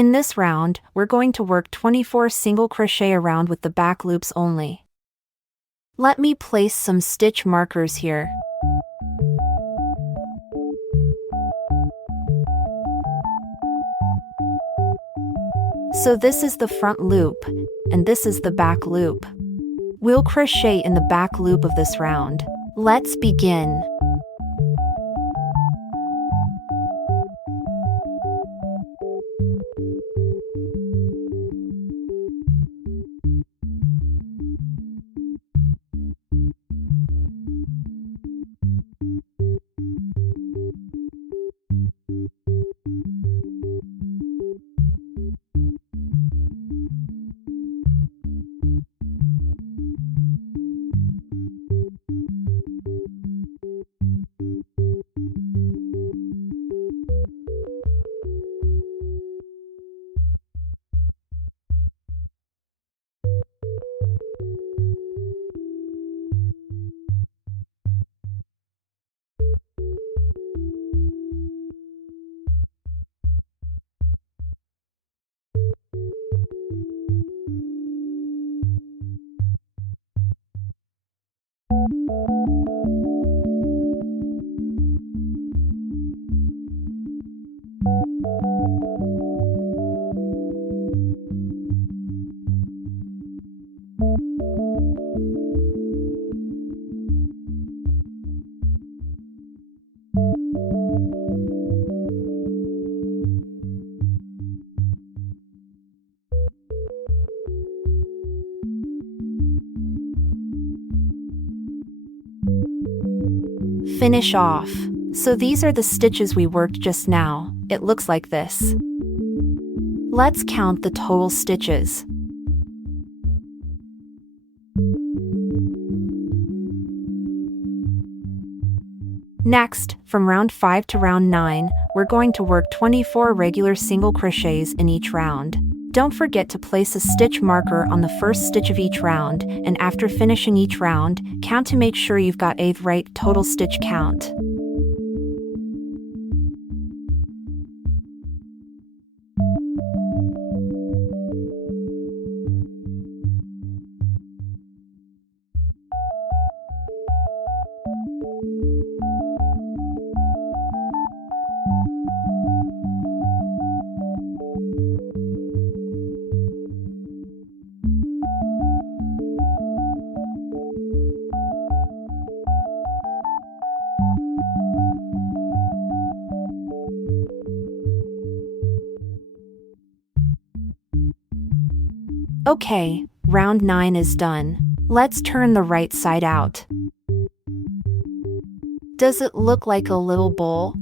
In this round, we're going to work 24 single crochet around with the back loops only. Let me place some stitch markers here. So this is the front loop, and this is the back loop. We'll crochet in the back loop of this round. Let's begin. Finish off. So these are the stitches we worked just now. It looks like this. Let's count the total stitches. Next, from round 5 to round 9, we're going to work 24 regular single crochets in each round. Don't forget to place a stitch marker on the first stitch of each round, and after finishing each round, count to make sure you've got a right total stitch count. Okay, round 9 is done. Let's turn the right side out. Does it look like a little bowl?